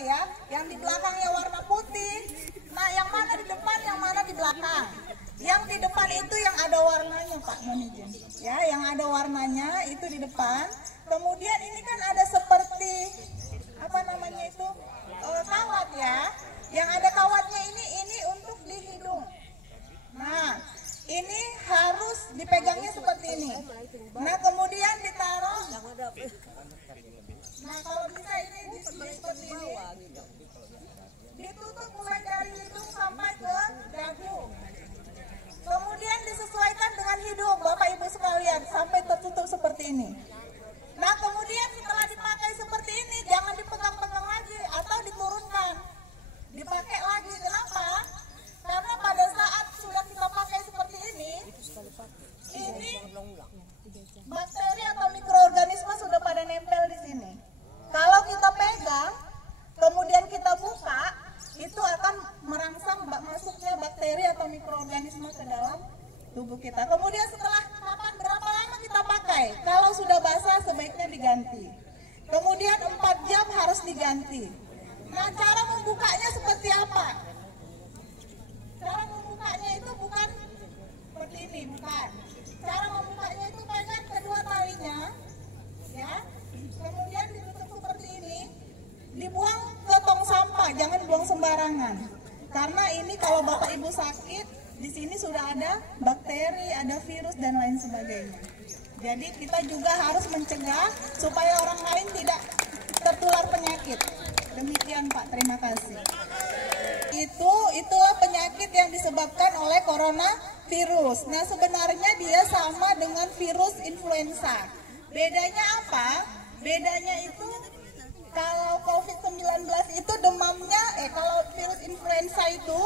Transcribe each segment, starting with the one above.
itu ya, yang di belakangnya warna putih. Nah, yang mana di depan, yang mana di belakang? Yang di depan itu yang ada warnanya, Pak, mohon izin. Ya, yang ada warnanya itu di depan. Kemudian ini kan ada seperti apa namanya itu, kawat ya. Yang ada kawatnya ini untuk di hidung. Nah, ini harus dipegangnya seperti ini. Nah, kemudian ditaruh. Nah, kalau bisa ini seperti ini. Ditutup mulai dari hidung sampai ke dagu. Kemudian disesuaikan dengan hidung, Bapak Ibu sekalian, sampai tertutup seperti ini. Nah, kemudian setelah dipakai seperti ini, jangan dipegang-pegang lagi atau diturunkan. Dipakai lagi. Kenapa? Karena pada saat sudah kita pakai seperti ini bakteri atau mikroorganisme sudah pada nempel di sini. Kalau kita pegang, kemudian kita buka, itu akan merangsang masuknya bakteri atau mikroorganisme ke dalam tubuh kita. Kemudian setelah kapan berapa lama kita pakai? Kalau sudah basah sebaiknya diganti. Kemudian 4 jam harus diganti. Nah, cara membukanya seperti apa? Cara membukanya itu bukan seperti ini, bukan. Cara membukanya itu pegang kedua talinya, ya. Kemudian ditutup seperti ini, dibuang ke tong sampah, jangan buang sembarangan. Karena ini kalau Bapak Ibu sakit, di sini sudah ada bakteri, ada virus dan lain sebagainya. Jadi kita juga harus mencegah supaya orang lain tidak tertular penyakit. Demikian Pak, terima kasih. Itulah penyakit yang disebabkan oleh coronavirus. Nah, sebenarnya dia sama dengan virus influenza. Bedanya apa? Bedanya itu kalau COVID-19 itu demamnya, kalau virus influenza itu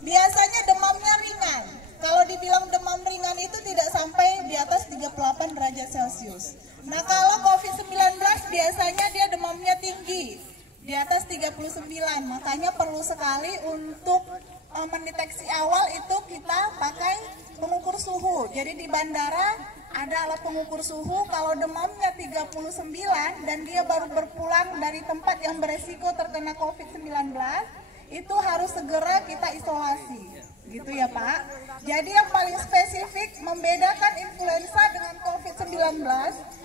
biasanya demamnya ringan. Kalau dibilang demam ringan itu tidak sampai di atas 38 derajat Celcius. Nah, kalau COVID-19 biasanya dia demamnya tinggi, di atas 39. Makanya perlu sekali untuk mendeteksi awal itu kita pakai pengukur suhu. Jadi di bandara ada alat pengukur suhu, kalau demamnya 39 dan dia baru berpulang dari tempat yang beresiko terkena COVID-19, itu harus segera kita isolasi. Gitu ya Pak. Jadi yang paling spesifik membedakan influenza dengan COVID-19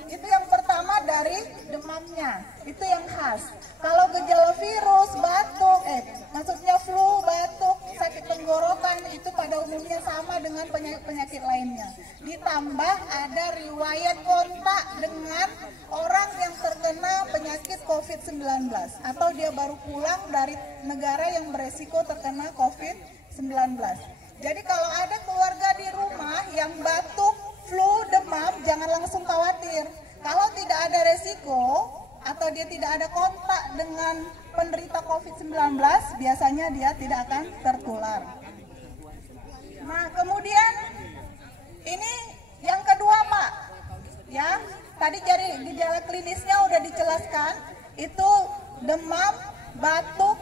itu yang pertama dari demamnya, itu yang khas. Kalau gejala virus, batuk, maksudnya flu, batuk, sakit tenggorokan itu pada umumnya sama dengan penyakit-penyakit lainnya. Ditambah ada riwayat kontak dengan orang yang terkena penyakit COVID-19 atau dia baru pulang dari negara yang beresiko terkena COVID-19. Jadi kalau ada keluarga di rumah yang batuk, flu, demam, jangan langsung khawatir. Kalau tidak ada resiko atau dia tidak ada kontak dengan penderita COVID-19, biasanya dia tidak akan tertular. Nah, kemudian ini yang kedua Pak, ya tadi dari gejala klinisnya udah dijelaskan, itu demam, batuk,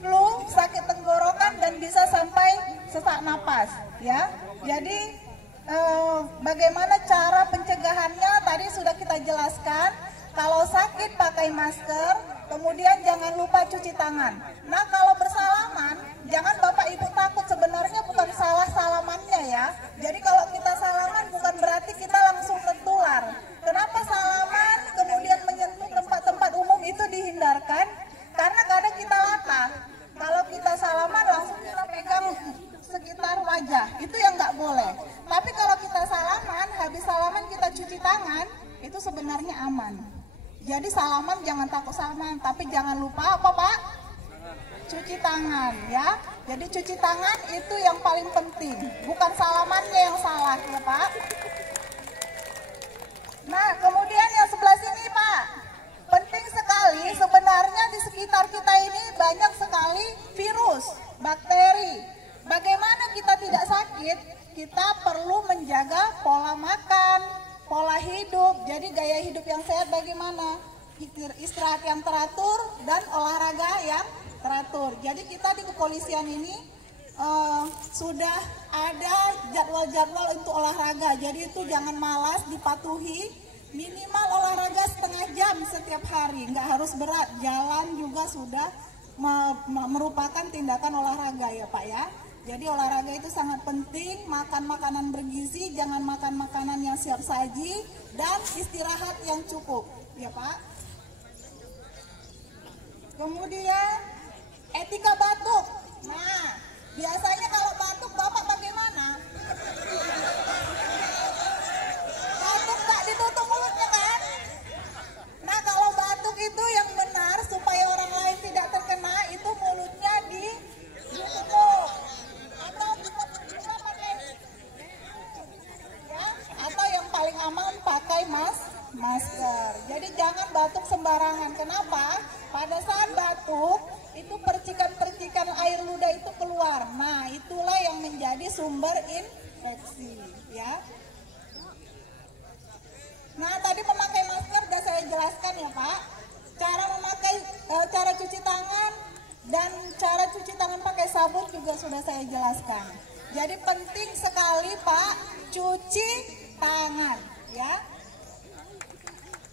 flu, sakit tenggorokan dan bisa sampai sesak napas, ya. Jadi bagaimana cara pencegahannya tadi sudah kita jelaskan. Kalau sakit pakai masker, kemudian jangan lupa cuci tangan. Nah, kalau bersalaman, jangan Bapak Ibu takut, sebenarnya bukan salah salamannya ya. Jadi kalau kita salaman bukan berarti kita langsung tertular. Kenapa salaman kemudian menyentuh tempat-tempat umum itu dihindarkan? Karena kadang kita latah. Kalau kita salaman langsung kita pegang sekitar wajah, itu yang nggak boleh. Tapi kalau kita salaman, habis salaman kita cuci tangan, itu sebenarnya aman. Jadi salaman jangan takut salaman, tapi jangan lupa apa Pak? Cuci tangan ya. Jadi cuci tangan itu yang paling penting, bukan salamannya yang salah ya Pak. Nah, kemudian yang sebelah sini Pak, penting sekali sebenarnya di sekitar kita ini banyak sekali virus, bakteri. Bagaimana kita tidak sakit? Kita perlu menjaga pola makan, pola hidup. Jadi gaya hidup yang sehat bagaimana? Istirahat yang teratur dan olahraga yang teratur. Jadi kita di kepolisian ini sudah ada jadwal-jadwal untuk olahraga. Jadi itu jangan malas, dipatuhi. Minimal olahraga setengah jam setiap hari, nggak harus berat. Jalan juga sudah merupakan tindakan olahraga ya Pak ya. Jadi olahraga itu sangat penting, makan makanan bergizi, jangan makan makanan yang siap saji, dan istirahat yang cukup ya Pak. Kemudian etika batuk. Nah, biasanya kalau batuk Bapak bagaimana? Batuk tak ditutup mulutnya kan? Nah, kalau batuk itu yang benar supaya orang lain tidak terkena, itu mulutnya ditutup. Atau pakai ya, atau yang paling aman pakai masker. Jadi jangan batuk sembarangan. Kenapa? Pada saat batuk itu percikan-percikan air ludah itu keluar. Nah, itulah yang menjadi sumber infeksi, ya. Nah, tadi memakai masker sudah saya jelaskan ya, Pak. Cara cuci tangan dan cara cuci tangan pakai sabun juga sudah saya jelaskan. Jadi penting sekali, Pak, cuci tangan, ya.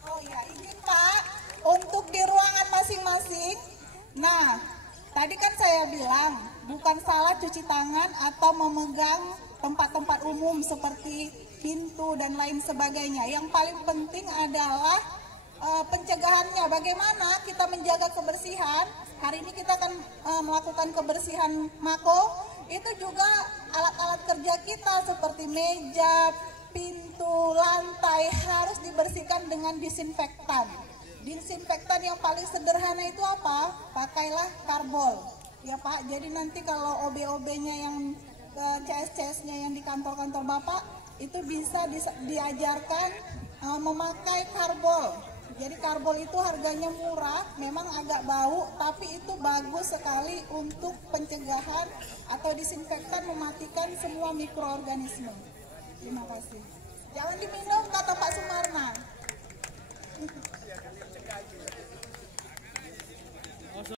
Oh ya, izin Pak, untuk di ruangan masing-masing. Nah, tadi kan saya bilang bukan salah cuci tangan atau memegang tempat-tempat umum seperti pintu dan lain sebagainya. Yang paling penting adalah pencegahannya. Bagaimana kita menjaga kebersihan? Hari ini kita akan melakukan kebersihan mako. Itu juga alat-alat kerja kita seperti meja, pintu, lantai harus dibersihkan dengan disinfektan. Disinfektan yang paling sederhana itu apa? Pakailah karbol, ya Pak. Jadi nanti kalau OB-OB-nya yang CS-CS-nya yang di kantor-kantor Bapak itu bisa diajarkan memakai karbol. Jadi karbol itu harganya murah, memang agak bau, tapi itu bagus sekali untuk pencegahan atau disinfektan, mematikan semua mikroorganisme. Terima kasih. Jangan diminum kata Pak Sumarna.